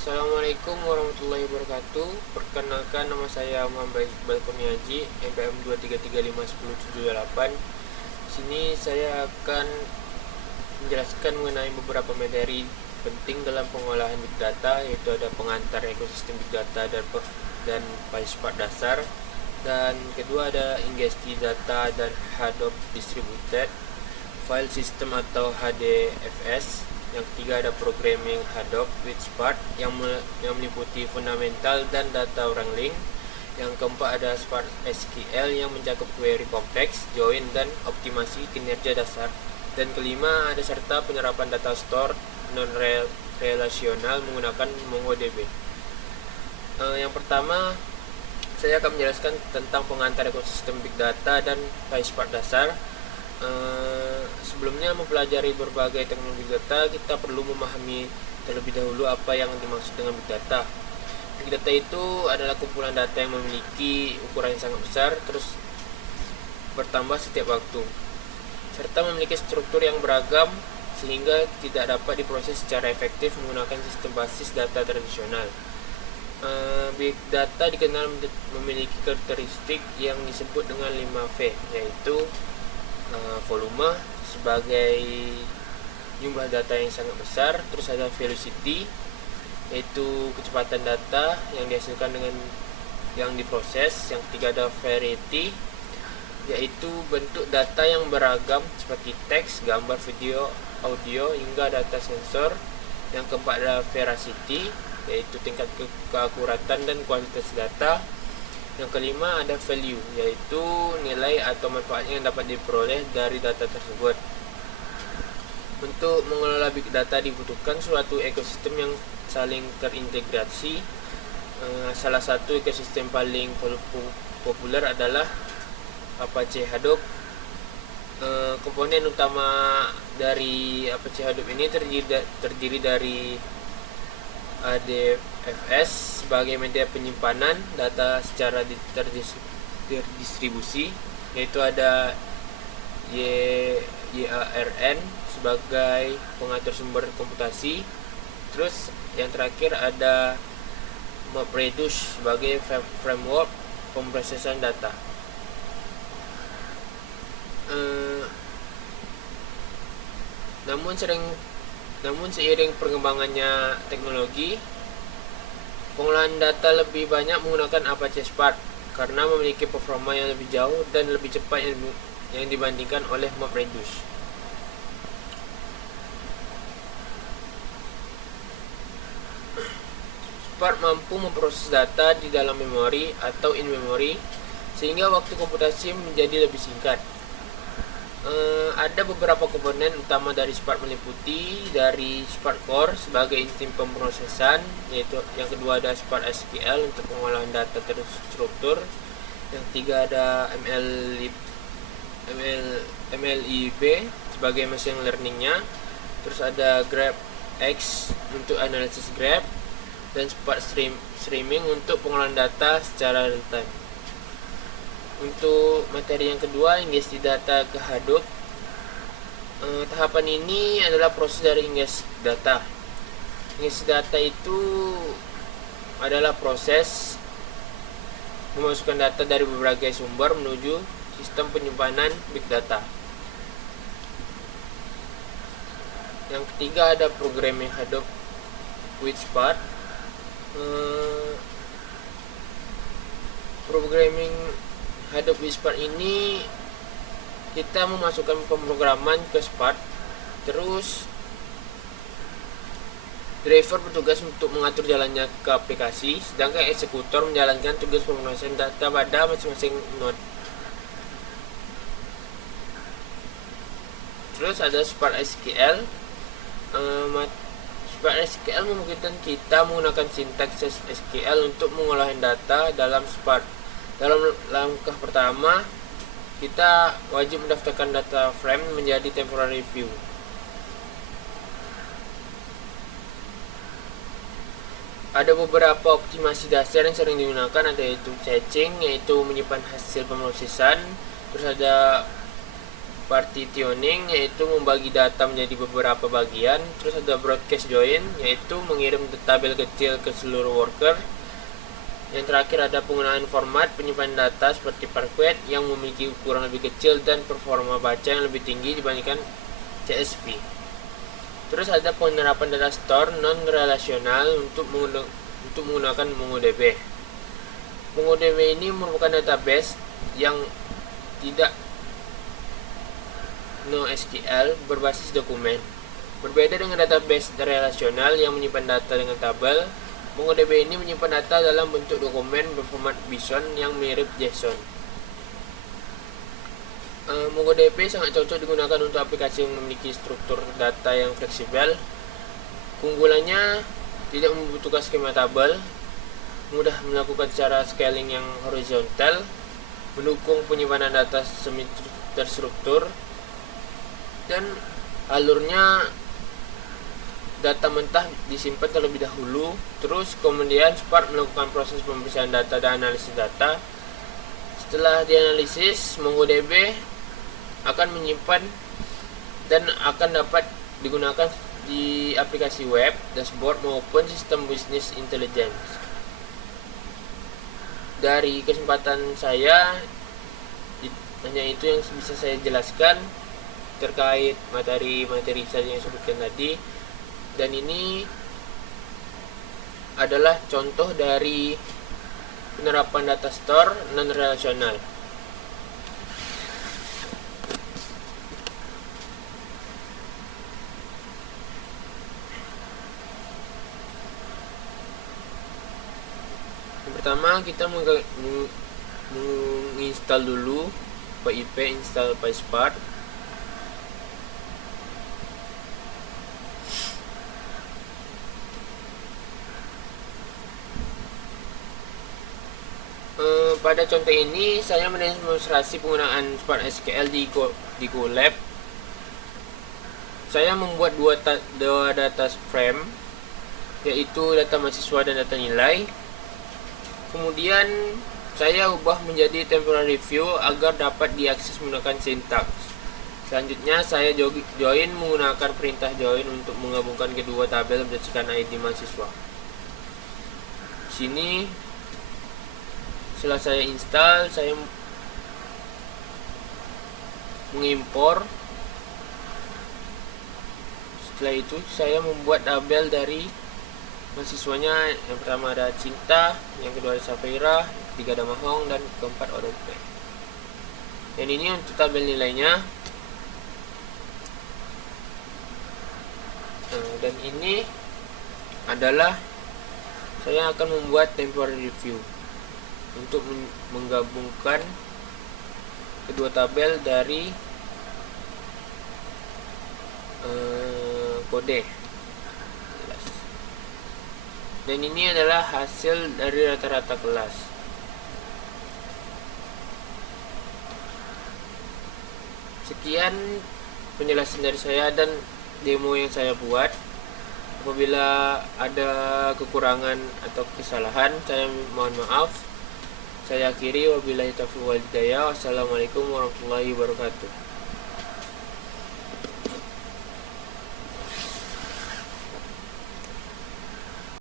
Assalamualaikum warahmatullahi wabarakatuh. Perkenalkan, nama saya Muhammad Iqbal Kurniaji, NPM 233510728. Sini saya akan menjelaskan mengenai beberapa materi penting dalam pengolahan big data, yaitu ada pengantar ekosistem big data dan PySpark dasar, dan kedua ada ingesti data dan Hadoop distributed file system atau HDFS. Yang ketiga ada programming Hadoop with Spark yang meliputi fundamental dan data wrangling. Yang keempat ada Spark SQL yang mencakup query kompleks, join, dan optimasi kinerja dasar. Dan kelima ada serta penyerapan data store non-relasional menggunakan MongoDB. Yang pertama, saya akan menjelaskan tentang pengantar ekosistem big data dan PySpark dasar. Sebelumnya mempelajari berbagai teknologi data, kita perlu memahami terlebih dahulu apa yang dimaksud dengan big data. Big data itu adalah kumpulan data yang memiliki ukuran yang sangat besar, terus bertambah setiap waktu, serta memiliki struktur yang beragam sehingga tidak dapat diproses secara efektif menggunakan sistem basis data tradisional. Big data dikenal memiliki karakteristik yang disebut dengan 5V, yaitu volume sebagai jumlah data yang sangat besar, terus ada velocity yaitu kecepatan data yang dihasilkan dengan yang diproses. Yang ketiga ada variety yaitu bentuk data yang beragam seperti teks, gambar, video, audio hingga data sensor. Yang keempat ada veracity yaitu tingkat keakuratan dan kualitas data. Yang kelima ada value, yaitu nilai atau manfaatnya yang dapat diperoleh dari data tersebut. Untuk mengelola big data dibutuhkan suatu ekosistem yang saling terintegrasi. Salah satu ekosistem paling populer adalah Apache Hadoop. Komponen utama dari Apache Hadoop ini terdiri dari ADFS sebagai media penyimpanan data secara terdistribusi, yaitu ada YARN sebagai pengatur sumber komputasi. Terus yang terakhir ada MapReduce sebagai framework pemrosesan data. Namun seiring perkembangannya teknologi, pengolahan data lebih banyak menggunakan Apache Spark karena memiliki performa yang lebih jauh dan lebih cepat yang dibandingkan oleh MapReduce. Spark mampu memproses data di dalam memori atau in memory sehingga waktu komputasi menjadi lebih singkat. Ada beberapa komponen utama dari Spark meliputi dari Spark Core sebagai inti pemrosesan, yaitu yang kedua ada Spark SQL untuk pengolahan data terstruktur, yang ketiga ada MLIB sebagai machine learningnya, terus ada GraphX untuk analisis graph, dan Spark Streaming untuk pengolahan data secara real time. Untuk materi yang kedua, ingesti data ke Hadoop. Tahapan ini adalah proses dari ingest data. Ingesti data itu adalah proses memasukkan data dari berbagai sumber menuju sistem penyimpanan big data. Yang ketiga ada programming Hadoop with Spark. Programming Hadoop with Spark ini kita memasukkan pemrograman ke Spark, terus driver bertugas untuk mengatur jalannya ke aplikasi, sedangkan eksekutor menjalankan tugas pemrosesan data pada masing-masing node. Terus ada Spark SQL. Spark SQL memungkinkan kita menggunakan sintaks SQL untuk mengolahan data dalam Spark. Dalam langkah pertama, kita wajib mendaftarkan data frame menjadi temporary view. Ada beberapa optimasi dasar yang sering digunakan, ada yaitu caching, yaitu menyimpan hasil pemrosesan. Terus ada partitioning, yaitu membagi data menjadi beberapa bagian. Terus ada broadcast join, yaitu mengirim tabel kecil ke seluruh worker. Yang terakhir ada penggunaan format penyimpanan data seperti Parquet yang memiliki ukuran lebih kecil dan performa baca yang lebih tinggi dibandingkan CSV. Terus ada penerapan data store non-relasional untuk menggunakan MongoDB. MongoDB ini merupakan database yang tidak NoSQL berbasis dokumen. Berbeda dengan database relasional yang menyimpan data dengan tabel, MongoDB ini menyimpan data dalam bentuk dokumen berformat BSON yang mirip JSON. MongoDB sangat cocok digunakan untuk aplikasi yang memiliki struktur data yang fleksibel. Keunggulannya tidak membutuhkan skema tabel, mudah melakukan cara scaling yang horizontal, mendukung penyimpanan data semi terstruktur, dan alurnya data mentah disimpan terlebih dahulu, terus kemudian Spark melakukan proses pembersihan data dan analisis data. Setelah dianalisis, MongoDB akan menyimpan dan akan dapat digunakan di aplikasi web, dashboard maupun sistem bisnis intelligence. Dari kesempatan saya, hanya itu yang bisa saya jelaskan terkait materi-materi saya yang sebutkan tadi, dan ini adalah contoh dari penerapan data store non-relasional. Yang pertama, kita menginstal dulu PIP install PySpark. Pada contoh ini saya mendemonstrasi penggunaan Spark SQL di Colab. Saya membuat dua data frame, yaitu data mahasiswa dan data nilai. Kemudian saya ubah menjadi temporary view agar dapat diakses menggunakan syntax. Selanjutnya saya join menggunakan perintah join untuk menggabungkan kedua tabel berdasarkan ID mahasiswa. Sini setelah saya install, saya mengimpor. Setelah itu saya membuat tabel dari mahasiswanya. Yang pertama ada Cinta, yang kedua ada Safira, ketiga ada Mahong, dan keempat ODP. Dan ini untuk tabel nilainya. Dan ini adalah saya akan membuat temporary review untuk menggabungkan kedua tabel dari kode. Dan ini adalah hasil dari rata-rata kelas. Sekian penjelasan dari saya dan demo yang saya buat. Apabila ada kekurangan atau kesalahan, saya mohon maaf. Saya akhiri, wabillahi taufiq wal hidayah. Wassalamualaikum warahmatullahi wabarakatuh.